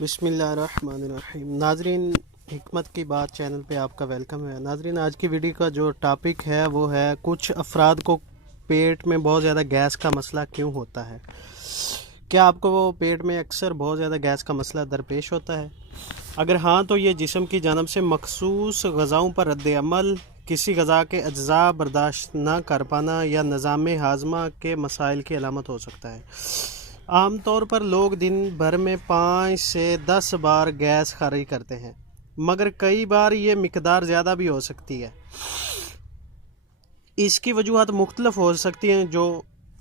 بسم اللہ الرحمن الرحیم۔ ناظرین، حکمت کی بات چینل پہ آپ کا ویلکم ہے۔ ناظرین، آج کی ویڈیو کا جو ٹاپک ہے وہ ہے کچھ افراد کو پیٹ میں بہت زیادہ گیس کا مسئلہ کیوں ہوتا ہے۔ کیا آپ کو وہ پیٹ میں اکثر بہت زیادہ گیس کا مسئلہ درپیش ہوتا ہے؟ اگر ہاں تو یہ جسم کی جانب سے مخصوص غذاؤں پر رد عمل، کسی غذا کے اجزاء برداشت نہ کر پانا یا نظام ہاضمہ کے مسائل کی علامت ہو سکتا ہے۔ عام طور پر لوگ دن بھر میں 5 سے 10 بار گیس خارج کرتے ہیں، مگر کئی بار یہ مقدار زیادہ بھی ہو سکتی ہے۔ اس کی وجوہات مختلف ہو سکتی ہیں جو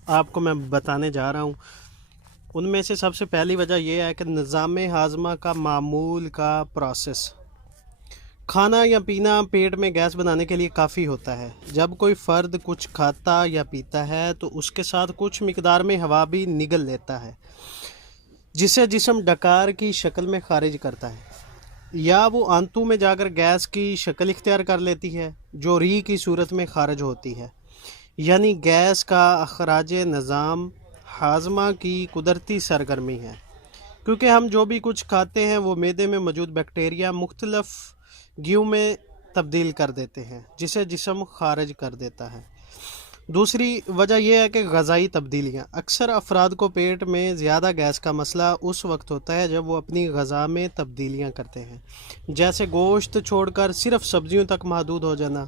آپ کو میں بتانے جا رہا ہوں۔ ان میں سے سب سے پہلی وجہ یہ ہے کہ نظام ہاضمہ کا معمول کا پروسیس۔ کھانا یا پینا پیٹ میں گیس بنانے کے لیے کافی ہوتا ہے۔ جب کوئی فرد کچھ کھاتا یا پیتا ہے تو اس کے ساتھ کچھ مقدار میں ہوا بھی نگل لیتا ہے، جسے جسم ڈکار کی شکل میں خارج کرتا ہے، یا وہ آنتوں میں جا کر گیس کی شکل اختیار کر لیتی ہے جو ری کی صورت میں خارج ہوتی ہے۔ یعنی گیس کا اخراج نظام ہاضمہ کی قدرتی سرگرمی ہے، کیونکہ ہم جو بھی کچھ کھاتے ہیں وہ معدے میں موجود بیکٹیریا مختلف گیوں میں تبدیل کر دیتے ہیں، جسے جسم خارج کر دیتا ہے۔ دوسری وجہ یہ ہے کہ غذائی تبدیلیاں۔ اکثر افراد کو پیٹ میں زیادہ گیس کا مسئلہ اس وقت ہوتا ہے جب وہ اپنی غذا میں تبدیلیاں کرتے ہیں، جیسے گوشت چھوڑ کر صرف سبزیوں تک محدود ہو جانا،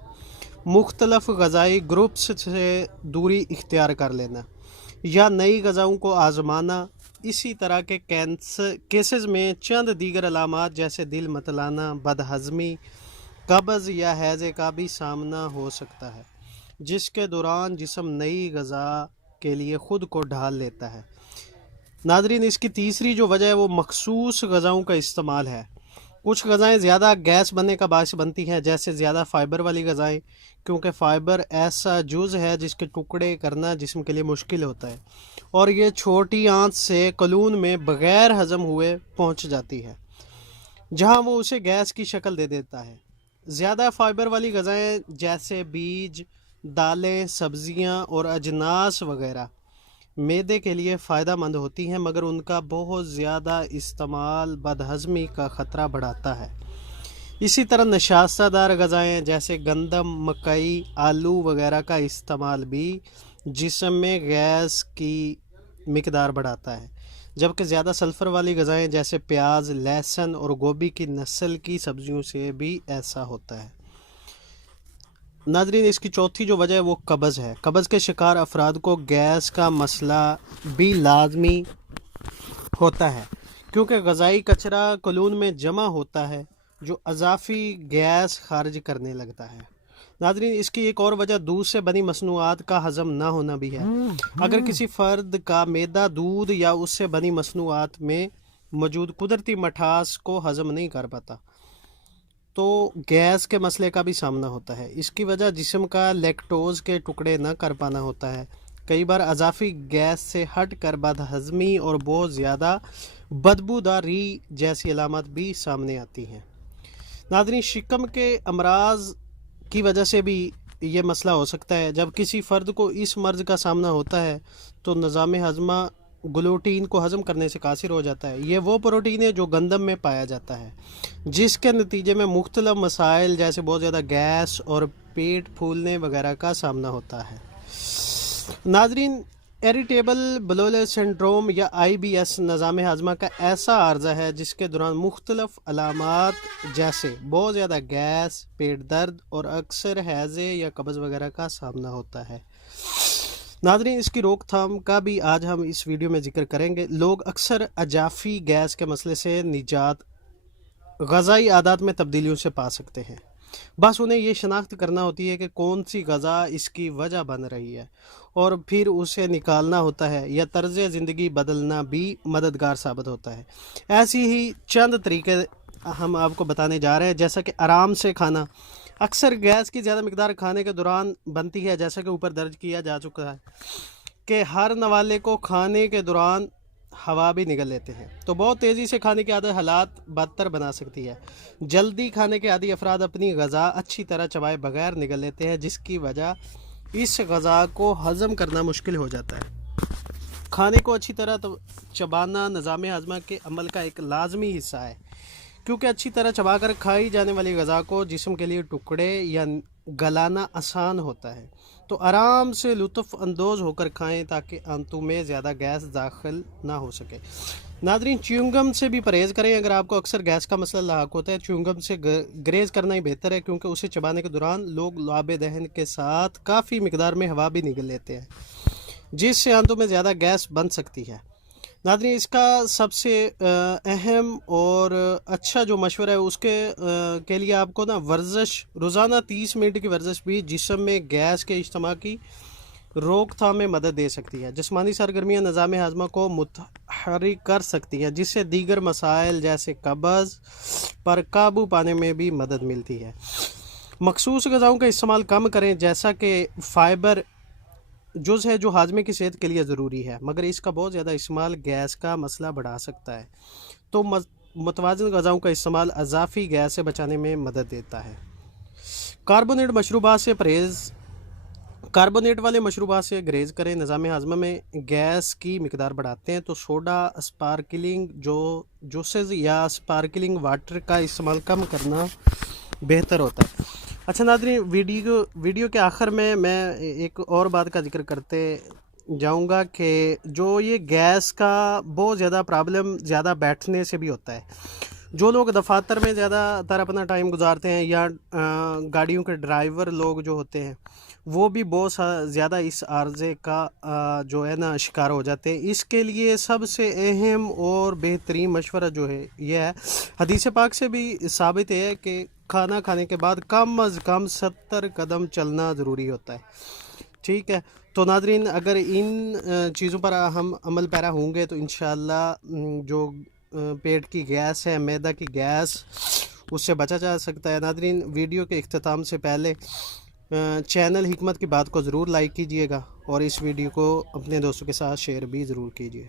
مختلف غذائی گروپس سے دوری اختیار کر لینا، یا نئی غذاؤں کو آزمانا۔ اسی طرح کے کیسز میں چند دیگر علامات جیسے دل متلانا، بد ہضمی، قبض یا ہیضے کا بھی سامنا ہو سکتا ہے، جس کے دوران جسم نئی غذا کے لیے خود کو ڈھال لیتا ہے۔ ناظرین، اس کی تیسری جو وجہ ہے وہ مخصوص غذاؤں کا استعمال ہے۔ کچھ غذائیں زیادہ گیس بننے کا باعث بنتی ہیں، جیسے زیادہ فائبر والی غذائیں، کیونکہ فائبر ایسا جز ہے جس کے ٹکڑے کرنا جسم کے لیے مشکل ہوتا ہے، اور یہ چھوٹی آنت سے قولون میں بغیر ہضم ہوئے پہنچ جاتی ہے، جہاں وہ اسے گیس کی شکل دے دیتا ہے۔ زیادہ فائبر والی غذائیں جیسے بیج، دالیں، سبزیاں اور اجناس وغیرہ معدے کے لیے فائدہ مند ہوتی ہیں، مگر ان کا بہت زیادہ استعمال بدہضمی کا خطرہ بڑھاتا ہے۔ اسی طرح نشاستہ دار غذائیں جیسے گندم، مکئی، آلو وغیرہ کا استعمال بھی جسم میں گیس کی مقدار بڑھاتا ہے، جبکہ زیادہ سلفر والی غذائیں جیسے پیاز، لہسن اور گوبھی کی نسل کی سبزیوں سے بھی ایسا ہوتا ہے۔ ناظرین، اس کی چوتھی جو وجہ ہے وہ قبض ہے۔ قبض کے شکار افراد کو گیس کا مسئلہ بھی لازمی ہوتا ہے، کیونکہ غذائی کچرا قولون میں جمع ہوتا ہے جو اضافی گیس خارج کرنے لگتا ہے۔ ناظرین، اس کی ایک اور وجہ دودھ سے بنی مصنوعات کا ہضم نہ ہونا بھی ہے۔ اگر کسی فرد کا معدہ دودھ یا اس سے بنی مصنوعات میں موجود قدرتی مٹھاس کو ہضم نہیں کر پاتا تو گیس کے مسئلے کا بھی سامنا ہوتا ہے۔ اس کی وجہ جسم کا لیکٹوز کے ٹکڑے نہ کر پانا ہوتا ہے۔ کئی بار اضافی گیس سے ہٹ کر بد ہضمی اور بہت زیادہ بدبودار ری جیسی علامات بھی سامنے آتی ہیں۔ ناظرین، شکم کے امراض کی وجہ سے بھی یہ مسئلہ ہو سکتا ہے۔ جب کسی فرد کو اس مرض کا سامنا ہوتا ہے تو نظام ہاضمہ گلوٹین کو ہضم کرنے سے قاصر ہو جاتا ہے۔ یہ وہ پروٹین ہے جو گندم میں پایا جاتا ہے، جس کے نتیجے میں مختلف مسائل جیسے بہت زیادہ گیس اور پیٹ پھولنے وغیرہ کا سامنا ہوتا ہے۔ ناظرین، ایریٹیبل بولر سنڈروم یا IBS نظام ہاضمہ کا ایسا عارضہ ہے جس کے دوران مختلف علامات جیسے بہت زیادہ گیس، پیٹ درد اور اکثر ہیضے یا قبض وغیرہ کا سامنا ہوتا ہے۔ ناظرین، اس کی روک تھام کا بھی آج ہم اس ویڈیو میں ذکر کریں گے۔ لوگ اکثر اضافی گیس کے مسئلے سے نجات غذائی عادات میں تبدیلیوں سے پا سکتے ہیں، بس انہیں یہ شناخت کرنا ہوتی ہے کہ کون سی غذا اس کی وجہ بن رہی ہے، اور پھر اسے نکالنا ہوتا ہے، یا طرز زندگی بدلنا بھی مددگار ثابت ہوتا ہے۔ ایسی ہی چند طریقے ہم آپ کو بتانے جا رہے ہیں، جیسا کہ آرام سے کھانا۔ اکثر گیس کی زیادہ مقدار کھانے کے دوران بنتی ہے، جیسا کہ اوپر درج کیا جا چکا ہے کہ ہر نوالے کو کھانے کے دوران ہوا بھی نگل لیتے ہیں، تو بہت تیزی سے کھانے کی عادت حالات بدتر بنا سکتی ہے۔ جلدی کھانے کے عادی افراد اپنی غذا اچھی طرح چبائے بغیر نگل لیتے ہیں، جس کی وجہ اس غذا کو ہضم کرنا مشکل ہو جاتا ہے۔ کھانے کو اچھی طرح چبانا نظام ہاضمہ کے عمل کا ایک لازمی حصہ ہے، کیونکہ اچھی طرح چبا کر کھائی جانے والی غذا کو جسم کے لیے ٹکڑے یا گلانا آسان ہوتا ہے، تو آرام سے لطف اندوز ہو کر کھائیں تاکہ آنتوں میں زیادہ گیس داخل نہ ہو سکے۔ ناظرین، چیونگم سے بھی پرہیز کریں۔ اگر آپ کو اکثر گیس کا مسئلہ لاحق ہوتا ہے، چیونگم سے گریز کرنا ہی بہتر ہے، کیونکہ اسے چبانے کے دوران لوگ لعاب دہن کے ساتھ کافی مقدار میں ہوا بھی نگل لیتے ہیں، جس سے آنتوں میں زیادہ گیس بن سکتی ہے۔ ناظرین، اس کا سب سے اہم اور اچھا جو مشورہ ہے اس کے لیے آپ کو ورزش، روزانہ 30 منٹ کی ورزش بھی جسم میں گیس کے اجتماع کی روک تھام میں مدد دے سکتی ہے۔ جسمانی سرگرمیاں نظام ہاضمہ کو متحرک کر سکتی ہیں، جس سے دیگر مسائل جیسے قبض پر قابو پانے میں بھی مدد ملتی ہے۔ مخصوص غذاؤں کا استعمال کم کریں، جیسا کہ فائبر جز ہے جو ہاضمے کی صحت کے لیے ضروری ہے، مگر اس کا بہت زیادہ استعمال گیس کا مسئلہ بڑھا سکتا ہے، تو متوازن غذاؤں کا استعمال اضافی گیس سے بچانے میں مدد دیتا ہے۔ کاربونیٹ مشروبات سے پرہیز، کاربونیٹ والے مشروبات سے گریز کریں، نظام ہاضمہ میں گیس کی مقدار بڑھاتے ہیں، تو سوڈا، اسپارکلنگ جوسز یا اسپارکلنگ واٹر کا استعمال کم کرنا بہتر ہوتا ہے۔ اچھا ناظرین، ویڈیو کے آخر میں ایک اور بات کا ذکر کرتے جاؤں گا کہ جو یہ گیس کا بہت زیادہ پرابلم زیادہ بیٹھنے سے بھی ہوتا ہے۔ جو لوگ دفاتر میں زیادہ تر اپنا ٹائم گزارتے ہیں یا گاڑیوں کے ڈرائیور لوگ جو ہوتے ہیں، وہ بھی بہت زیادہ اس عارضے کا جو ہے شکار ہو جاتے ہیں۔ اس کے لیے سب سے اہم اور بہترین مشورہ جو ہے یہ ہے، حدیث پاک سے بھی ثابت ہے کہ کھانا کھانے کے بعد کم از کم 70 قدم چلنا ضروری ہوتا ہے۔ ٹھیک ہے، تو ناظرین، اگر ان چیزوں پر ہم عمل پیرا ہوں گے تو انشاءاللہ جو پیٹ کی گیس ہے، معدہ کی گیس، اس سے بچا جا سکتا ہے۔ ناظرین، ویڈیو کے اختتام سے پہلے چینل حکمت کی بات کو ضرور لائک کیجئے گا، اور اس ویڈیو کو اپنے دوستوں کے ساتھ شیئر بھی ضرور کیجئے۔